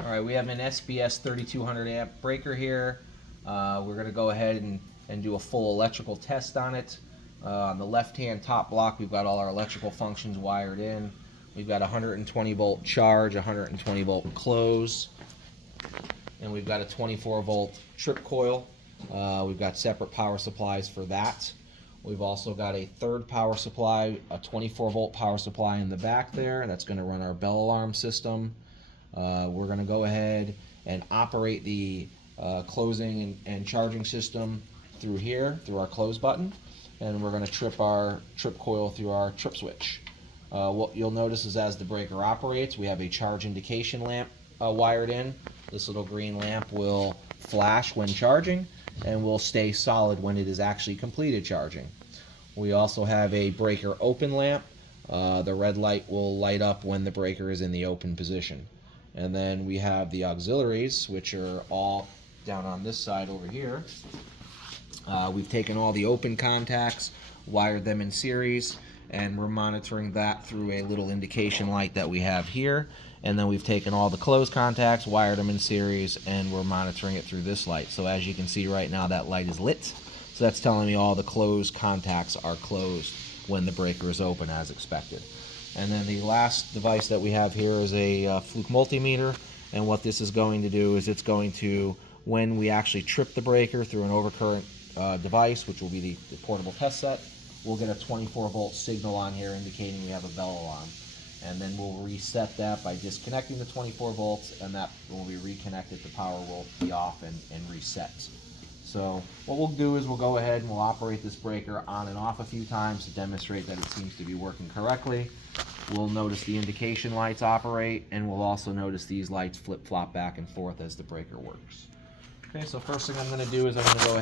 All right, we have an SBS3200 amp breaker here. We're going to go ahead and do a full electrical test on it. On the left-hand top block, we've got all our electrical functions wired in. We've got 120 volt charge, 120 volt close, and we've got a 24 volt trip coil. We've got separate power supplies for that. We've also got a third power supply, a 24 volt power supply in the back there. That's going to run our bell alarm system. We're going to go ahead and operate the closing and charging system through here, through our close button, and we're going to trip our trip coil through our trip switch. What you'll notice is as the breaker operates, we have a charge indication lamp wired in. This little green lamp will flash when charging and will stay solid when it is actually completed charging. We also have a breaker open lamp. The red light will light up when the breaker is in the open position. And then we have the auxiliaries, which are all down on this side over here. We've taken all the open contacts, wired them in series, and we're monitoring that through a little indication light that we have here. And then we've taken all the closed contacts, wired them in series, and we're monitoring it through this light. So as you can see right now, that light is lit. So that's telling me all the closed contacts are closed when the breaker is open as expected. And then the last device that we have here is a fluke multimeter. And what this is going to do is it's going to, when we actually trip the breaker through an overcurrent device, which will be the portable test set, we'll get a 24 volt signal on here indicating we have a bell alarm. And then we'll reset that by disconnecting the 24 volts, and that will be reconnected. The power will be off and reset. So what we'll do is we'll go ahead and we'll operate this breaker on and off a few times to demonstrate that it seems to be working correctly. We'll notice the indication lights operate, and we'll also notice these lights flip-flop back and forth as the breaker works. Okay, so first thing I'm going to do is I'm going to go ahead